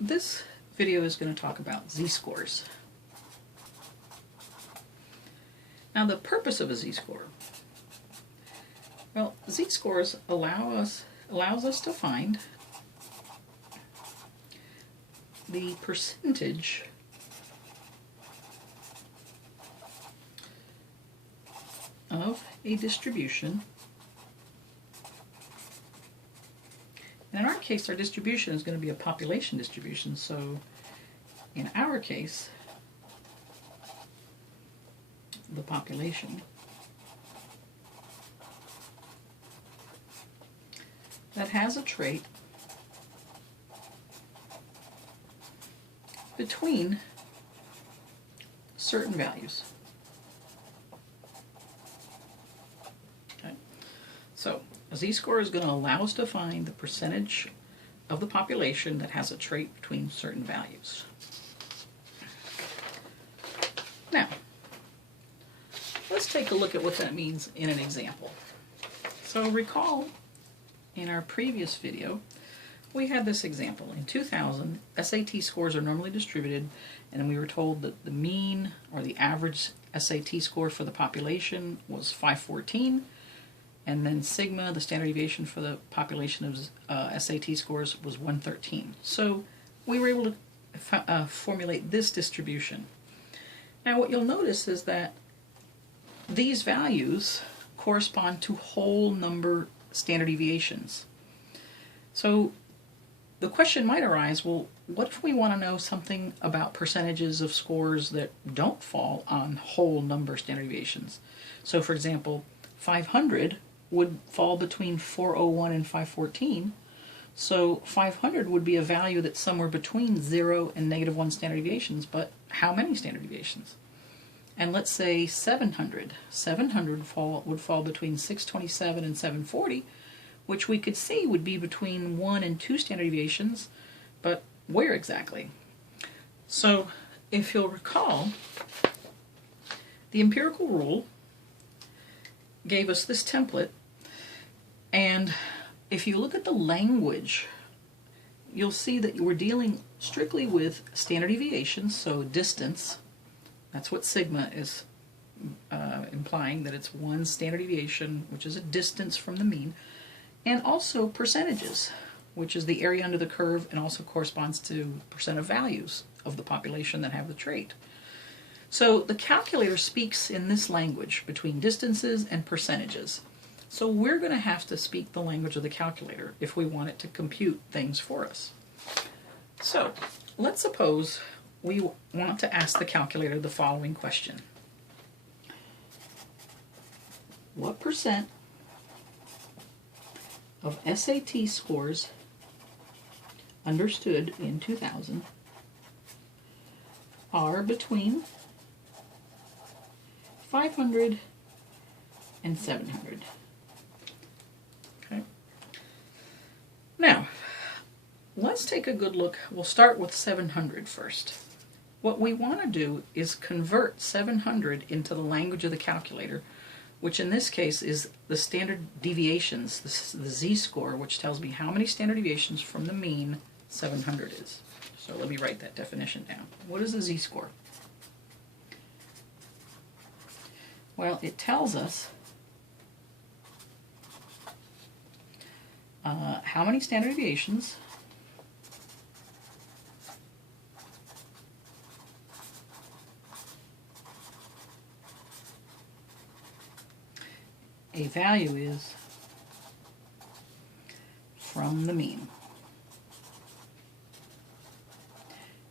This video is going to talk about z-scores. Now the purpose of a z-score. Well, z-scores allows us to find the percentage of a distribution. And in our case, our distribution is going to be a population distribution, so in our case, the population that has a trait between certain values. Okay. So a z-score is going to allow us to find the percentage of the population that has a trait between certain values. Now, let's take a look at what that means in an example. So recall in our previous video, we had this example. In 2000, SAT scores are normally distributed, and we were told that the mean or the average SAT score for the population was 514, and then sigma, the standard deviation for the population of SAT scores, was 113. So we were able to formulate this distribution. Now what you'll notice is that these values correspond to whole number standard deviations. So the question might arise, well, what if we want to know something about percentages of scores that don't fall on whole number standard deviations? So for example, 500 would fall between 401 and 514. So 500 would be a value that's somewhere between 0 and -1 standard deviations, but how many standard deviations? And let's say 700. 700 would fall between 627 and 740, which we could see would be between 1 and 2 standard deviations, but where exactly? So if you'll recall, the empirical rule gave us this template, and if you look at the language, you'll see that we're dealing strictly with standard deviations, so distance. That's what sigma is implying, that it's one standard deviation, which is a distance from the mean, and also percentages, which is the area under the curve and also corresponds to percent of values of the population that have the trait. So the calculator speaks in this language between distances and percentages. So we're going to have to speak the language of the calculator if we want it to compute things for us. So let's suppose we want to ask the calculator the following question. What percent of SAT scores understood in 2000 are between 500 and 700? Okay. Now, let's take a good look. We'll start with 700 first. What we want to do is convert 700 into the language of the calculator, which in this case is the standard deviations, the z-score, which tells me how many standard deviations from the mean 700 is. So let me write that definition down. What is a z-score? Well, it tells us how many standard deviations a value is from the mean.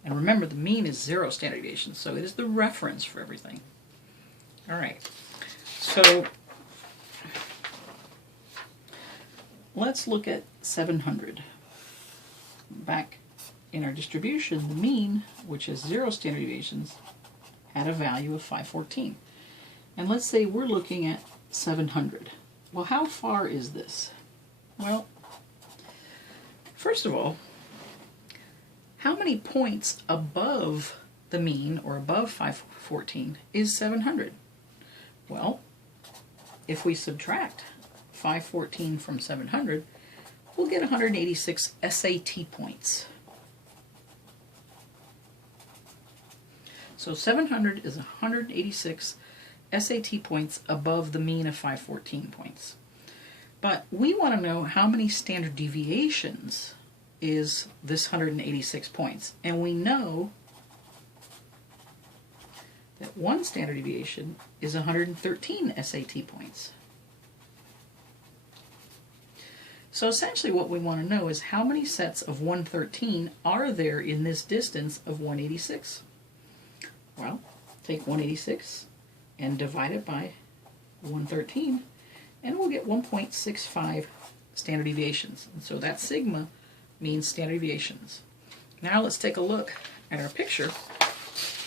And remember, the mean is 0 standard deviations, so it is the reference for everything. All right, so let's look at 700. Back in our distribution, the mean, which is 0 standard deviations, had a value of 514. And let's say we're looking at 700. Well, how far is this? Well, first of all, how many points above the mean, or above 514, is 700? Well, if we subtract 514 from 700, we'll get 186 SAT points. So 700 is 186 SAT points above the mean of 514 points. But we want to know how many standard deviations is this 186 points. And we know that one standard deviation is 113 SAT points. So essentially what we want to know is how many sets of 113 are there in this distance of 186? Well, take 186 and divide it by 113, and we'll get 1.65 standard deviations. And so that sigma means standard deviations. Now let's take a look at our picture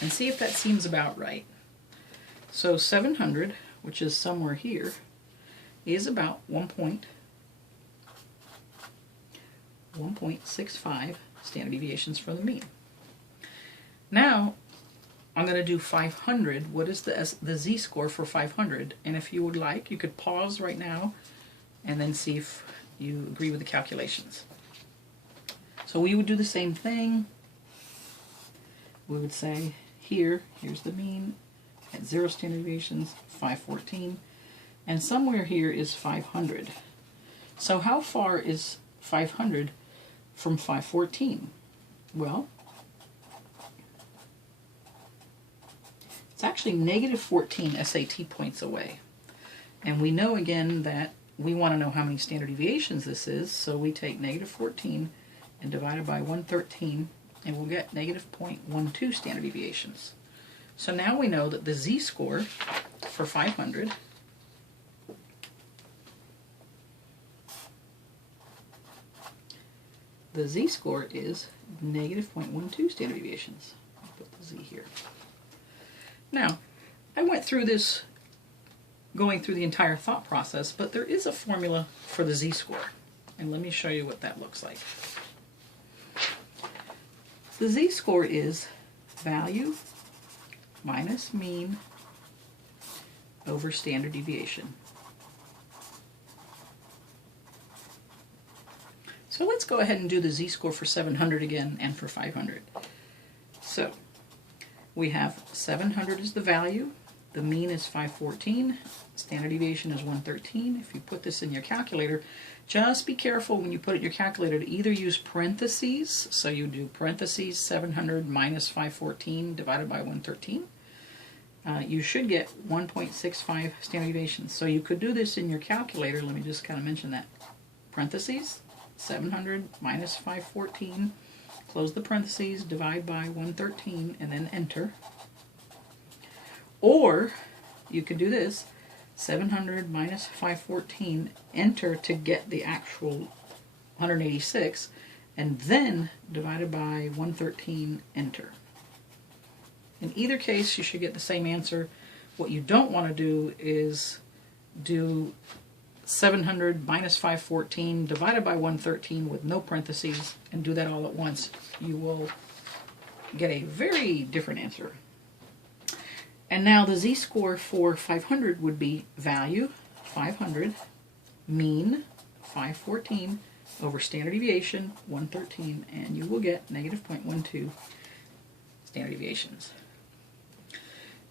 and see if that seems about right. So 700, which is somewhere here, is about 1.65 standard deviations from the mean. Now I'm going to do 500. What is the z-score for 500? And if you would like, you could pause right now and then see if you agree with the calculations. So we would do the same thing. We would say here's the mean at 0 standard deviations, 514, and somewhere here is 500. So how far is 500 from 514? Well, it's actually negative 14 SAT points away. And we know again that we want to know how many standard deviations this is, so we take negative 14 and divide it by 113, and we'll get negative 0.12 standard deviations. So now we know that the z-score for 500 is negative 0.12 standard deviations. I'll put the z here. Now, I went through this going through the entire thought process, but there is a formula for the z-score, and let me show you what that looks like. The z-score is value minus mean over standard deviation. So let's go ahead and do the z-score for 700 again and for 500. So we have 700 is the value, the mean is 514, standard deviation is 113. If you put this in your calculator, just be careful when you put it in your calculator to either use parentheses, so you do parentheses 700 minus 514 divided by 113. You should get 1.65 standard deviations. So you could do this in your calculator. Let me just kind of mention that. Parentheses 700 minus 514, close the parentheses, divide by 113, and then enter. Or you could do this, 700 minus 514, enter to get the actual 186, and then divided by 113, enter. In either case, you should get the same answer. What you don't want to do is do 700 minus 514 divided by 113 with no parentheses and do that all at once. You will get a very different answer. And now the z-score for 500 would be value 500, mean 514 over standard deviation 113, and you will get negative 0.12 standard deviations.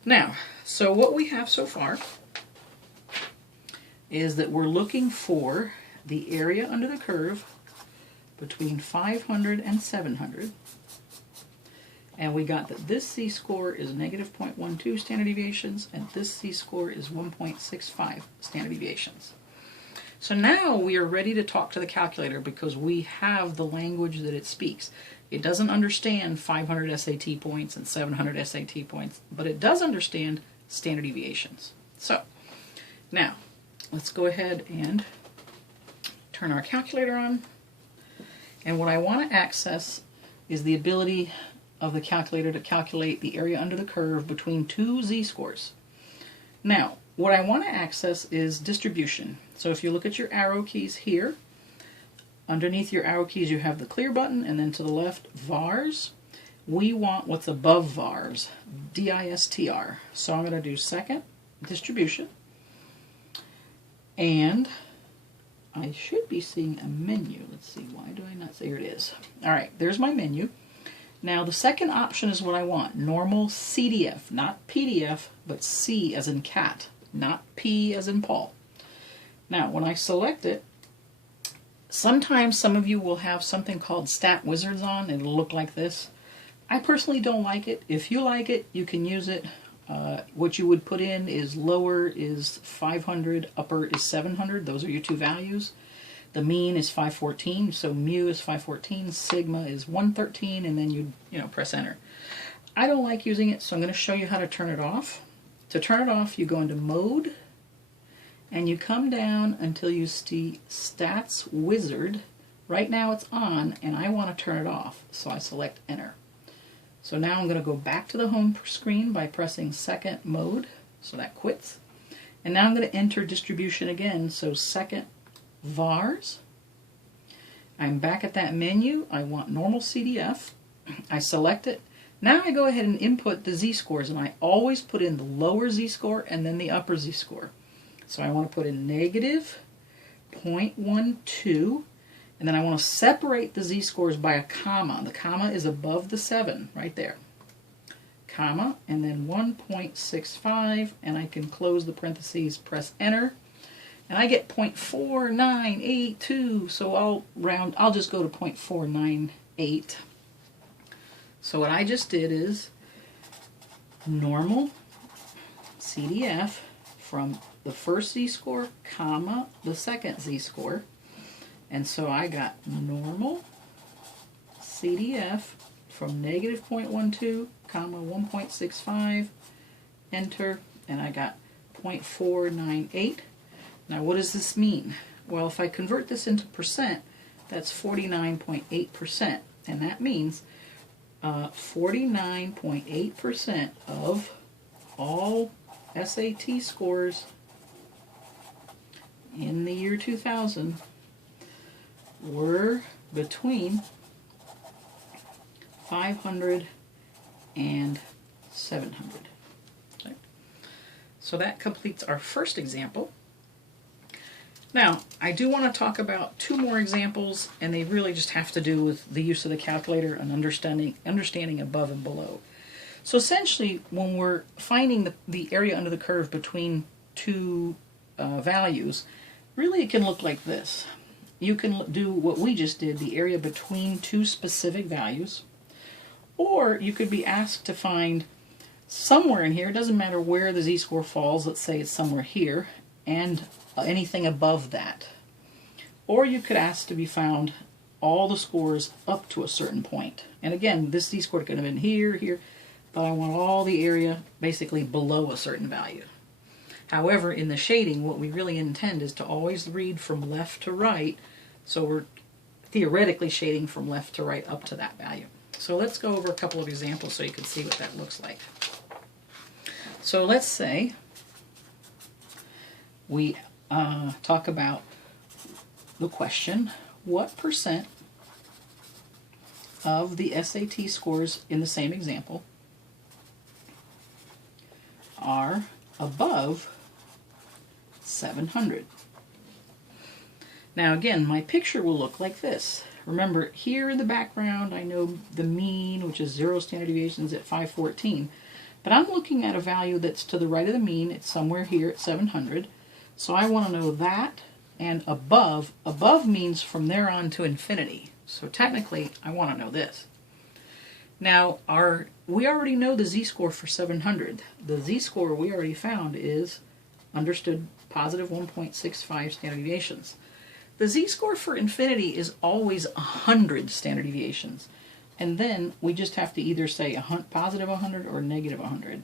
Now, so what we have so far is that we're looking for the area under the curve between 500 and 700. And we got that this z-score is negative 0.12 standard deviations, and this z-score is 1.65 standard deviations. So now we are ready to talk to the calculator because we have the language that it speaks. It doesn't understand 500 SAT points and 700 SAT points, but it does understand standard deviations. So now let's go ahead and turn our calculator on. And what I want to access is the ability of the calculator to calculate the area under the curve between two z-scores. Now, what I want to access is distribution. So if you look at your arrow keys here, underneath your arrow keys you have the clear button, and then to the left, vars. We want what's above vars, D-I-S-T-R. So I'm going to do second, distribution, and I should be seeing a menu. Let's see, why do I not see? Here it is. All right, there's my menu. Now the second option is what I want, normal CDF, not PDF, but C as in cat, not P as in Paul. Now when I select it, sometimes some of you will have something called Stat Wizards on. It'll look like this. I personally don't like it. If you like it, you can use it. What you would put in is lower is 500, upper is 700. Those are your two values. The mean is 514, so mu is 514, sigma is 113, and then you press enter. I don't like using it, so I'm going to show you how to turn it off. To turn it off, you go into Mode, and you come down until you see Stats Wizard. Right now it's on, and I want to turn it off, so I select enter. So now I'm going to go back to the home screen by pressing second mode, so that quits. And now I'm going to enter distribution again, so second vars. I'm back at that menu. I want normal CDF. I select it. Now I go ahead and input the z-scores, and I always put in the lower z-score and then the upper z-score. So I want to put in negative 0.12, and then I want to separate the z-scores by a comma. The comma is above the 7, right there. Comma, and then 1.65, and I can close the parentheses, press enter, and I get 0.4982, so I'll just go to 0.498. So what I just did is normal CDF from the first z-score, comma, the second z-score. And so I got normal CDF from negative 0.12, comma, 1.65, enter, and I got 0.498. Now what does this mean? Well, if I convert this into percent, that's 49.8%, and that means 49.8% of all SAT scores in the year 2000 were between 500 and 700. Okay. So that completes our first example. Now, I do want to talk about two more examples, and they really just have to do with the use of the calculator and understanding above and below. So essentially, when we're finding the area under the curve between two values, really it can look like this. You can do what we just did, the area between two specific values, or you could be asked to find somewhere in here, it doesn't matter where the z-score falls, let's say it's somewhere here, and anything above that. Or you could ask to be found all the scores up to a certain point. And again, this z-score could have been here, here, but I want all the area basically below a certain value. However, in the shading, what we really intend is to always read from left to right, so we're theoretically shading from left to right up to that value. So let's go over a couple of examples so you can see what that looks like. So let's say we talk about the question, what percent of the SAT scores in the same example are above 700? Now again, my picture will look like this. Remember, here in the background, I know the mean, which is 0 standard deviations at 514, but I'm looking at a value that's to the right of the mean. It's somewhere here at 700. So I want to know that, and above. Above means from there on to infinity. So technically, I want to know this. Now, we already know the z-score for 700. The z-score we already found is understood positive 1.65 standard deviations. The z-score for infinity is always 100 standard deviations. And then we just have to either say positive 100 or negative 100.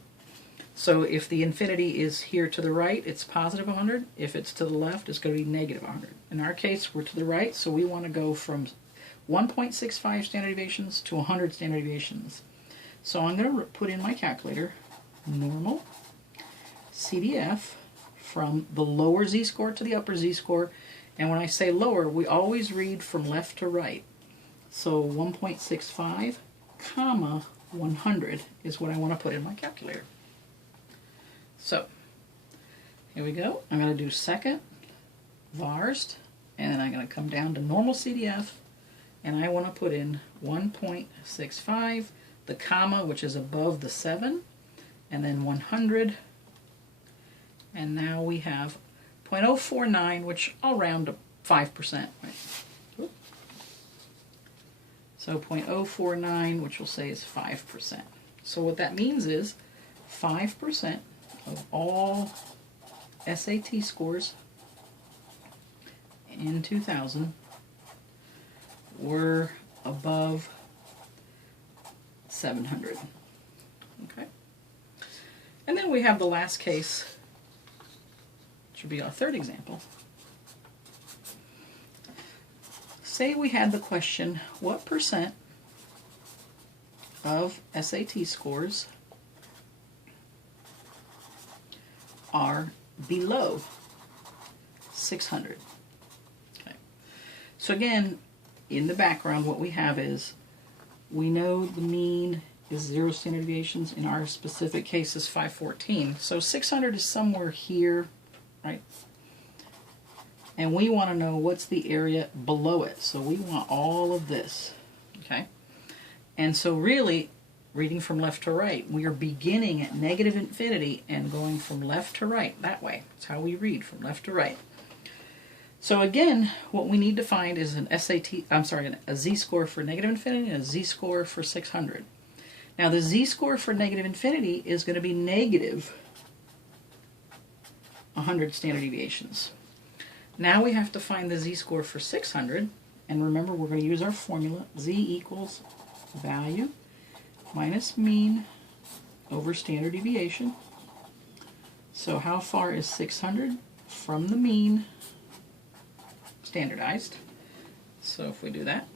So if the infinity is here to the right, it's positive 100. If it's to the left, it's going to be negative 100. In our case, we're to the right, so we want to go from 1.65 standard deviations to 100 standard deviations. So I'm going to put in my calculator, normal CDF from the lower z-score to the upper z-score. And when I say lower, we always read from left to right. So 1.65, comma, 100 is what I want to put in my calculator. So, here we go. I'm going to do second, vars, and then I'm going to come down to normal CDF, and I want to put in 1.65, the comma, which is above the 7, and then 100, and now we have 0.049, which I'll round to 5%. Right? So 0.049, which we'll say is 5%. So what that means is 5% of all SAT scores in 2000 were above 700. Okay. And then we have the last case, which would be our third example. Say we had the question, what percent of SAT scores are below 600? Okay. So again, in the background, what we have is, we know the mean is 0 standard deviations. In our specific case is 514. So 600 is somewhere here, right? And we want to know what's the area below it. So we want all of this, okay? And so really, reading from left to right, we are beginning at negative infinity and going from left to right, that way. That's how we read, from left to right. So again, what we need to find is a z-score for negative infinity and a z-score for 600. Now the z-score for negative infinity is going to be negative 100 standard deviations. Now we have to find the z-score for 600, and remember we're going to use our formula, z equals value minus mean over standard deviation. So how far is 600 from the mean standardized? So if we do that,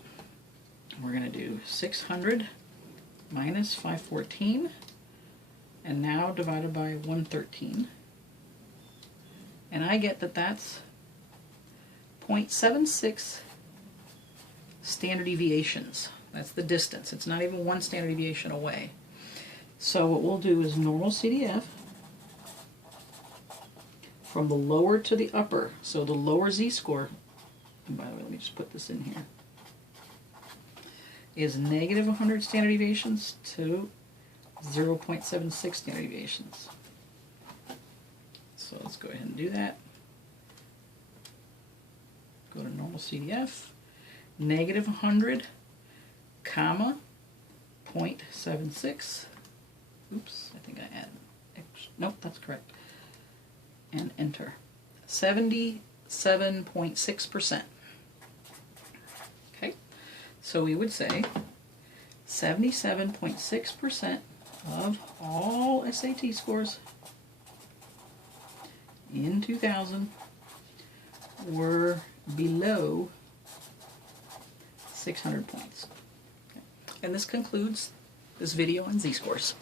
we're going to do 600 minus 514, and now divided by 113. And I get that that's 0.76 standard deviations. That's the distance. It's not even 1 standard deviation away. So what we'll do is normal CDF from the lower to the upper. So the lower z-score, and by the way, let me just put this in here, is negative 100 standard deviations to 0.76 standard deviations. So let's go ahead and do that. Go to normal CDF, negative 100, comma, 0.76. Oops, I think I added X. Nope, that's correct. And enter. 77.6%. Okay, so we would say 77.6% of all SAT scores in 2000 were below 600 points. Okay. And this concludes this video on z-scores.